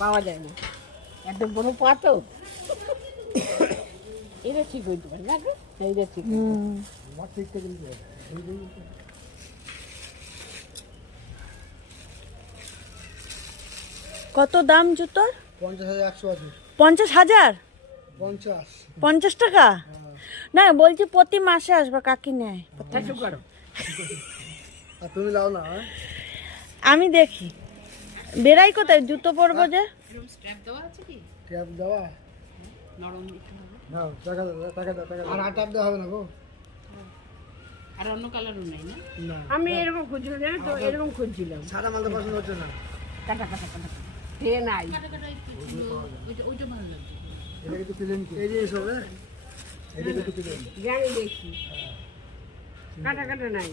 পাওয়া যায় না, এত বড় পা তো। এটা ঠিক হইতে পারে না, এইটা ঠিক। কত দাম জুতোর? 50,100 আছে। 50,000? 50। 50 টাকা? না বলছি প্রতি মাসে আসবে কাকি নেয়। করো। আর তুমি লাও না। আমি দেখি বেড়াই কোথায় জুতো পরবো যে। স্ট্র্যাপ দেওয়া আছে কি? ট্যাপ দেওয়া নরম দিতে হবে। নাও, টাকা দাও, টাকা দাও, টাকা দাও। আর ট্যাপ দেওয়া হবে না গো। আর অন্য কালারও নাই না? না, আমি এরকম খুঁজছিলাম তো, এরকম খুঁজছিলাম। সাদা মাল তো পছন্দ হচ্ছে না। কাটা কাটা কাটা হে নাই। ওইটা ভালো লাগছে। এটা কিন্তু প্লেন, এই যে সব এটা কিন্তু প্লেন। জানি দেখি কাটা কাটা নাই।